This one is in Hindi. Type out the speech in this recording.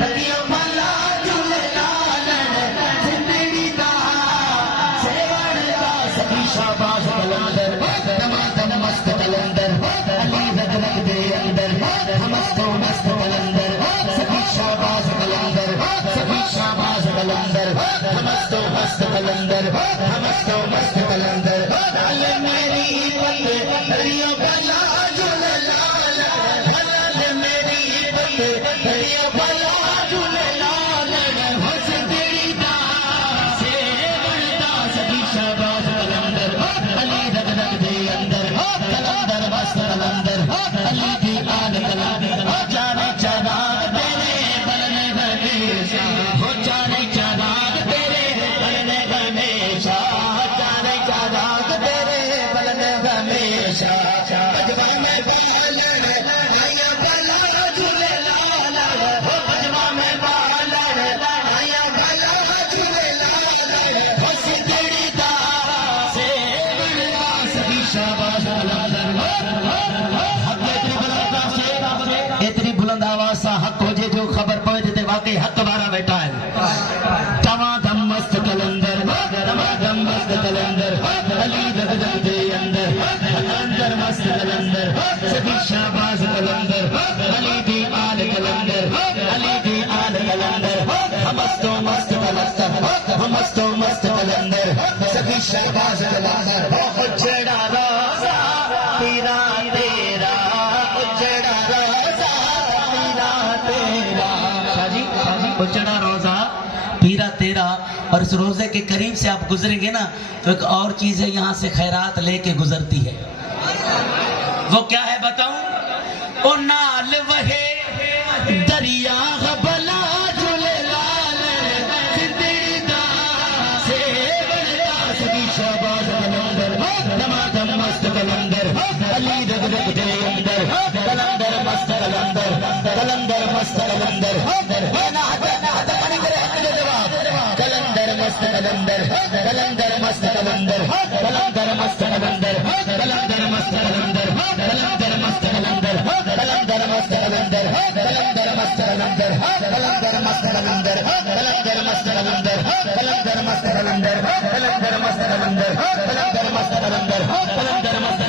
नदियों भला झूले लालन जिंदड़ी दा सेवण दा सभी शाबाश कलंदर दमादम मस्त कलंदर अली रग रग दे अंदर मस्तो मस्त कलंदर सभी शाबाश कलंदर सभी शाबाश कलंदर मस्तो मस्त कलंदर मस्तो मस्त कलंदर अल मेरी बंदे नदियों भला झूले लालन अल मेरी बंदे नदियों भला झूले लालन हो जिंदड़ी दा सेवण दा सभी शाबाश कलंदर अली रग रग दे अंदर कलंदर मस्त कलंदर अली दी आल कलंदर जाने चराग तेरे बनने हमेशा हो जाने चराग तेरे बनने हमेशा जाने चराग तेरे बनने हमेशा अजवा में बालन आया भला झूले लालन हो अजवा में बालन आया भला झूले लालन हो सिंदड़ी दा सेवण दा सभी शाबाश कलंदर इतनी बुलंद आवाज सा हक हो जे जो खबर पहुंचे थे वाकई हक वारा बैठा है दमादम मस्त कलंदर दमादम मस्त कलंदर अली रग रग दे अंदर कलंदर मस्त कलंदर सभी शाबाश कलंदर अली दी आल कलंदर अली दी आल कलंदर मस्तो मस्त कलंदर मस्तो मस्त कलंदर सभी शाबाश कलंदर उजड़ा रोजा तेरा तेरा उजड़ा रोजा तेरा तेरा शाजी उजड़ा रोजा पीरा तेरा। और इस रोजे के करीब से आप गुजरेंगे ना तो एक और चीज है, यहाँ से खैरात लेके गुजरती है। वो क्या है बताऊं? ओ नाल वहे दरिया बला झूले लालन जिंदड़ी दा सेवण दा सभी शाबाश कलंदर दमादम मस्त कलंदर अली रग रग दे अंदर कलंदर मस्त कलंदर कलंदर मस्त कलंदर कलंदर मस्त कलंदर कलंदर मस्त कलंदर कलंदर मस्त कलंदर कलंदर मस्त कलंदर कलंदर मस्त कलंदर कलंदर मस्त कलंदर कलंदर मस्त कलंदर कलंदर मस्त कलंदर कलंदर मस्त कलंदर कलंदर मस्त कलंदर कलंदर मस्त कलंदर कलंदर मस्त कलंदर कलंदर मस्त